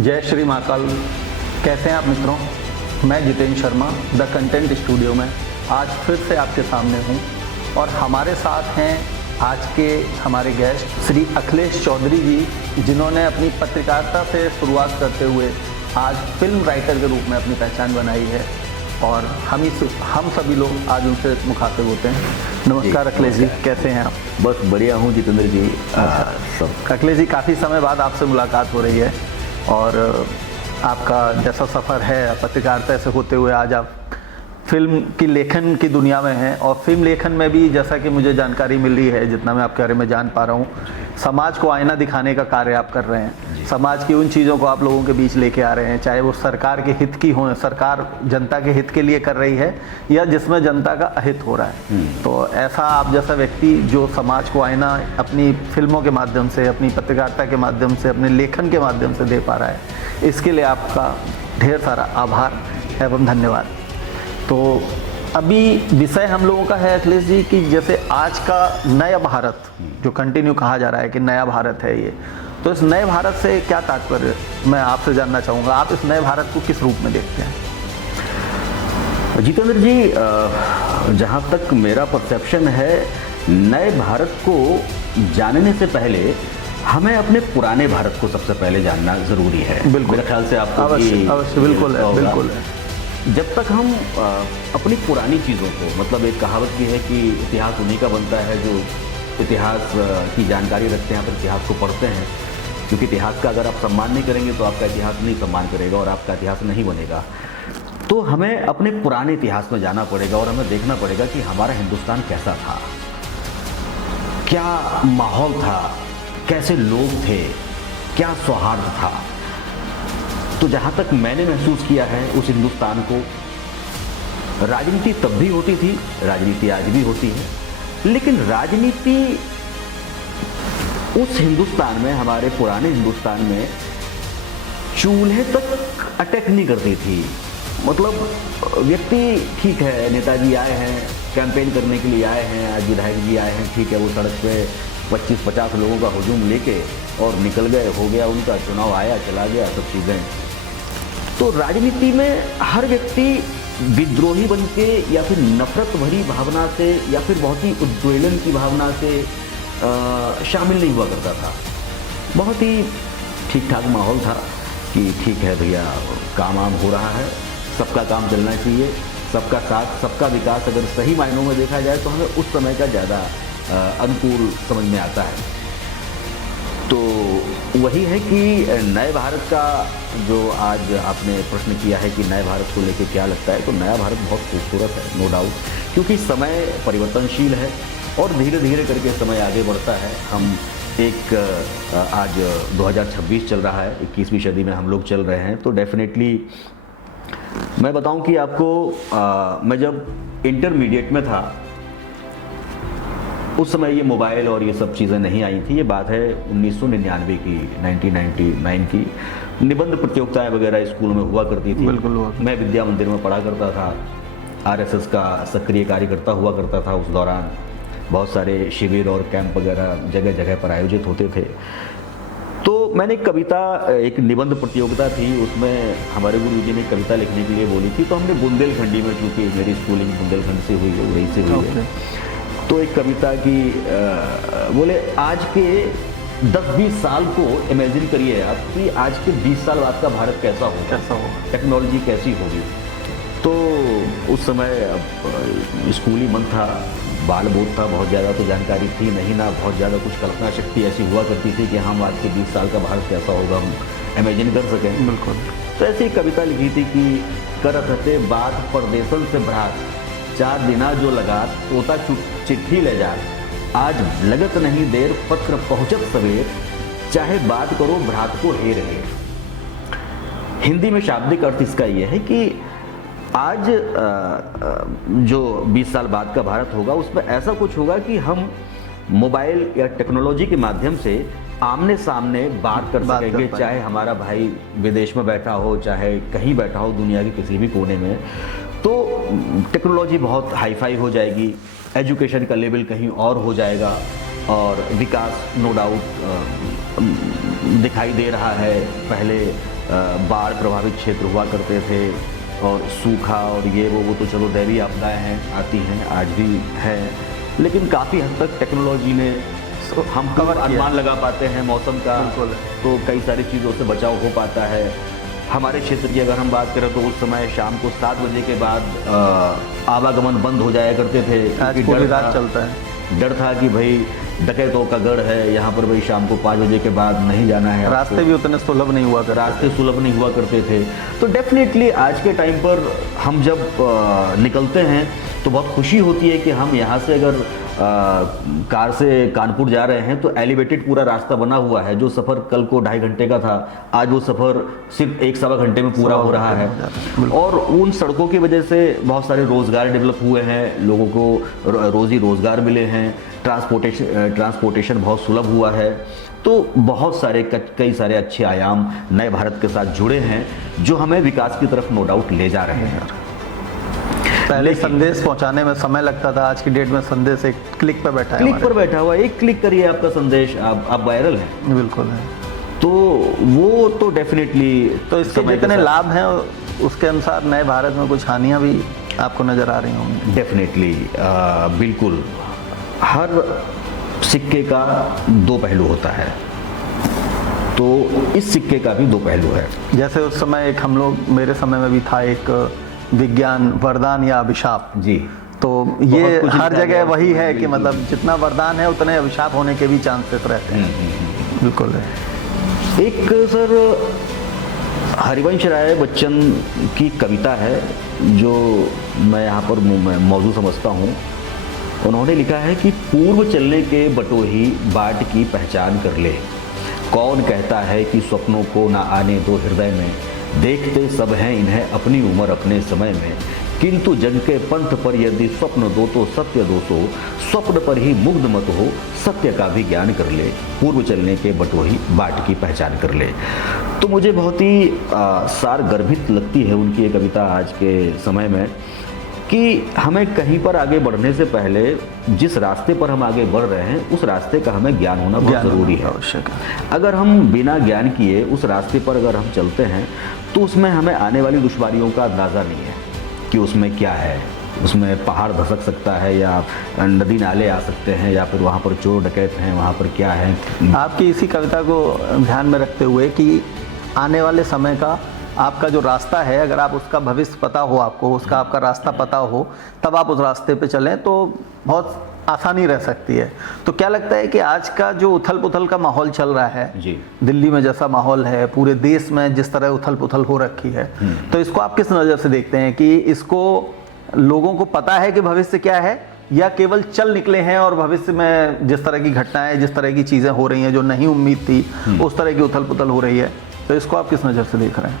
जय श्री महाकाल। कैसे हैं आप मित्रों? मैं Jitendra Sharma the content studio में आज फिर से आपके सामने हूं और हमारे साथ हैं आज के हमारे गेस्ट श्री अखिलेश चौधरी जी, जिन्होंने अपनी पत्रकारिता से शुरुआत करते हुए आज फिल्म राइटर के रूप में अपनी पहचान बनाई है और हम सभी लोग आज उनसे मुखातिब होते हैं। नमस्कार अखिलेश जी, कैसे हैं आप? बस बढ़िया हूँ जितेंद्र जी। अखिलेश जी, काफ़ी समय बाद आपसे मुलाकात हो रही है और आपका जैसा सफ़र है पत्रकारिता से होते हुए आज आप फिल्म की लेखन की दुनिया में हैं और फिल्म लेखन में भी जैसा कि मुझे जानकारी मिल रही है, जितना मैं आपके बारे में जान पा रहा हूँ, समाज को आईना दिखाने का कार्य आप कर रहे हैं। समाज की उन चीज़ों को आप लोगों के बीच लेके आ रहे हैं, चाहे वो सरकार के हित की हो, सरकार जनता के हित के लिए कर रही है या जिसमें जनता का अहित हो रहा है। तो ऐसा आप जैसा व्यक्ति जो समाज को आईना अपनी फिल्मों के माध्यम से, अपनी पत्रकारिता के माध्यम से, अपने लेखन के माध्यम से दे पा रहा है, इसके लिए आपका ढेर सारा आभार एवं धन्यवाद। तो अभी विषय हम लोगों का है अखिलेश जी कि जैसे आज का नया भारत जो कंटिन्यू कहा जा रहा है कि नया भारत है ये, तो इस नए भारत से क्या तात्पर्य मैं आपसे जानना चाहूँगा। आप इस नए भारत को किस रूप में देखते हैं? जितेंद्र जी, जहाँ तक मेरा परसेप्शन है, नए भारत को जानने से पहले हमें अपने पुराने भारत को सबसे पहले जानना ज़रूरी है। बिल्कुल, मेरे ख्याल से आपको अवश्य बिल्कुल है, बिल्कुल है। जब तक हम अपनी पुरानी चीज़ों को, मतलब एक कहावत की है कि इतिहास उन्हीं का बनता है जो इतिहास की जानकारी रखते हैं, फिर इतिहास को पढ़ते हैं, क्योंकि इतिहास का अगर आप सम्मान नहीं करेंगे तो आपका इतिहास नहीं सम्मान करेगा और आपका इतिहास नहीं बनेगा। तो हमें अपने पुराने इतिहास में जाना पड़ेगा और हमें देखना पड़ेगा कि हमारा हिंदुस्तान कैसा था, क्या माहौल था, कैसे लोग थे, क्या सौहार्द था। तो जहाँ तक मैंने महसूस किया है उस हिंदुस्तान को, राजनीति तब भी होती थी, राजनीति आज भी होती है, लेकिन राजनीति उस हिंदुस्तान में, हमारे पुराने हिंदुस्तान में चूल्हे तक अटैक नहीं करती थी। मतलब व्यक्ति, ठीक है, नेताजी आए हैं, कैंपेन करने के लिए आए हैं, आज विधायक जी आए हैं, ठीक है, वो सड़क पे 25-50 लोगों का हुजूम लेके और निकल गए, हो गया उनका चुनाव, आया चला गया, सब चीज़ें। तो राजनीति में हर व्यक्ति विद्रोही बन के या फिर नफरत भरी भावना से या फिर बहुत ही उद्वेलन की भावना से शामिल नहीं हुआ करता था। बहुत ही ठीक ठाक माहौल था कि ठीक है भैया, काम आम हो रहा है, सबका काम चलना चाहिए, सबका साथ, सबका विकास अगर सही मायनों में देखा जाए तो हमें उस समय का ज़्यादा अनुकूल समझ में आता है। तो वही है कि नए भारत का जो आज आपने प्रश्न किया है कि नए भारत को लेके क्या लगता है, तो नया भारत बहुत खूबसूरत है, नो डाउट, क्योंकि समय परिवर्तनशील है और धीरे धीरे करके समय आगे बढ़ता है। हम एक आज 2026 चल रहा है, 21वीं सदी में हम लोग चल रहे हैं। तो डेफिनेटली मैं बताऊं कि आपको मैं जब इंटरमीडिएट में था उस समय ये मोबाइल और ये सब चीज़ें नहीं आई थी। ये बात है 1999 की, 1999 की। निबंध प्रतियोगिताएं वगैरह स्कूल में हुआ करती थी। बिल्कुल। मैं विद्या मंदिर में पढ़ा करता था, आरएसएस का सक्रिय कार्यकर्ता हुआ करता था। उस दौरान बहुत सारे शिविर और कैंप वगैरह जगह जगह पर आयोजित होते थे। तो मैंने एक कविता, एक निबंध प्रतियोगिता थी, उसमें हमारे गुरुजी ने कविता लिखने के लिए बोली थी। तो हमने बुंदेलखंडी में, चूँकि मेरी स्कूलिंग बुंदेलखंड से हुई है, उड़ई से हुई है, तो एक कविता की बोले आज के 10-20 साल को इमेजिन करिए आप कि आज के 20 साल बाद का भारत कैसा होगा, टेक्नोलॉजी कैसी होगी। तो उस समय स्कूली मन था, बाल बोध था, बहुत ज़्यादा तो जानकारी थी नहीं ना, बहुत ज़्यादा कुछ कल्पना शक्ति ऐसी हुआ करती थी कि हम आज के 20 साल का भारत कैसा होगा हम इमेजिन कर सकें। बिल्कुल। तो ऐसी कविता लिखी थी कि करत हते बात परदेसन से भ्रात, 4 दिना जो लगा तोता चिट्ठी ले जा, आज लगत नहीं देर पत्र पहुँचत सवेर, चाहे बात करो भ्रात को हेर हेर। हिंदी में शाब्दिक अर्थ इसका ये है कि आज जो 20 साल बाद का भारत होगा उसमें ऐसा कुछ होगा कि हम मोबाइल या टेक्नोलॉजी के माध्यम से आमने सामने बात कर सकेंगे, चाहे हमारा भाई विदेश में बैठा हो, चाहे कहीं बैठा हो दुनिया के किसी भी कोने में। तो टेक्नोलॉजी बहुत हाईफाई हो जाएगी, एजुकेशन का लेवल कहीं और हो जाएगा और विकास नो डाउट दिखाई दे रहा है। पहले बाढ़ प्रभावित क्षेत्र हुआ करते थे, और सूखा और ये वो तो चलो दैवीय आपदाएं हैं, आती हैं, आज भी है, लेकिन काफ़ी हद तक टेक्नोलॉजी ने हम कवर अनुमान लगा पाते हैं मौसम का, तो कई सारी चीज़ों से बचाव हो पाता है। हमारे क्षेत्र की अगर हम बात करें तो उस समय शाम को 7 बजे के बाद आवागमन बंद हो जाया करते थे, आज पूरी रात चलता है। डर था कि भाई डकैतों का गढ़ है, यहाँ पर भाई शाम को 5 बजे के बाद नहीं जाना है। रास्ते भी उतने सुलभ नहीं हुआ करते, रास्ते सुलभ नहीं हुआ करते थे। तो डेफिनेटली आज के टाइम पर हम जब निकलते हैं तो बहुत खुशी होती है कि हम यहाँ से अगर कार से कानपुर जा रहे हैं तो एलिवेटेड पूरा रास्ता बना हुआ है। जो सफ़र कल को 2.5 घंटे का था, आज वो सफ़र सिर्फ 1-1.25 घंटे में पूरा हो रहा है। और उन सड़कों की वजह से बहुत सारे रोज़गार डेवलप हुए हैं, लोगों को रोज़ी रोज़गार मिले हैं, ट्रांसपोर्टेशन बहुत सुलभ हुआ है। तो बहुत सारे कई सारे अच्छे आयाम नए भारत के साथ जुड़े हैं जो हमें विकास की तरफ नो डाउट ले जा रहे हैं। पहले संदेश पहुंचाने में समय लगता था, आज की डेट में संदेश एक क्लिक पर बैठा है, क्लिक पर बैठा हुआ, एक क्लिक करिए आपका संदेश, आप वायरल हैं। बिल्कुल है। तो वो तो डेफिनेटली, तो इसके जितने लाभ हैं उसके अनुसार नए भारत में कुछ हानियां भी आपको नजर आ रही होंगी। डेफिनेटली, बिल्कुल। हर सिक्के का 2 पहलू होता है, तो इस सिक्के का भी 2 पहलू है। जैसे उस समय एक हम लोग, मेरे समय में भी था एक विज्ञान वरदान या अभिशाप जी, तो ये हर जगह वही है कि मतलब जितना वरदान है उतने अभिशाप होने के भी चांसेस रहते हैं। बिल्कुल है। एक सर हरिवंश राय बच्चन की कविता है जो मैं यहाँ पर मौजू समझता हूँ। उन्होंने लिखा है कि पूर्व चलने के बटोही बाट की पहचान कर ले, कौन कहता है कि स्वप्नों को ना आने दो हृदय में, देखते सब हैं इन्हें अपनी उम्र अपने समय में, किंतु जग के पंथ पर यदि स्वप्न दो तो सत्य दो, तो स्वप्न पर ही मुग्ध मत हो, सत्य का भी ज्ञान कर ले, पूर्व चलने के बटोही बाट की पहचान कर ले। तो मुझे बहुत ही सारगर्भित लगती है उनकी ये कविता आज के समय में, कि हमें कहीं पर आगे बढ़ने से पहले जिस रास्ते पर हम आगे बढ़ रहे हैं उस रास्ते का हमें ज्ञान होना बहुत ज़रूरी है। आवश्यक है। अगर हम बिना ज्ञान किए उस रास्ते पर अगर हम चलते हैं तो उसमें हमें आने वाली दुश्वारियों का अंदाज़ा नहीं है कि उसमें क्या है। उसमें पहाड़ धसक सकता है, या नदी नाले आ सकते हैं, या फिर वहाँ पर चोर डकैत हैं, वहाँ पर क्या है। आपकी इसी कविता को ध्यान में रखते हुए कि आने वाले समय का आपका जो रास्ता है, अगर आप उसका भविष्य पता हो, आपको उसका आपका रास्ता पता हो, तब आप उस रास्ते पे चलें तो बहुत आसानी रह सकती है। तो क्या लगता है कि आज का जो उथल पुथल का माहौल चल रहा है जी, दिल्ली में जैसा माहौल है, पूरे देश में जिस तरह उथल पुथल हो रखी है, तो इसको आप किस नज़र से देखते हैं कि इसको लोगों को पता है कि भविष्य क्या है, या केवल चल निकले हैं और भविष्य में जिस तरह की घटनाएं, जिस तरह की चीज़ें हो रही हैं जो नहीं उम्मीद थी, उस तरह की उथल पुथल हो रही है, तो इसको आप किस नज़र से देख रहे हैं?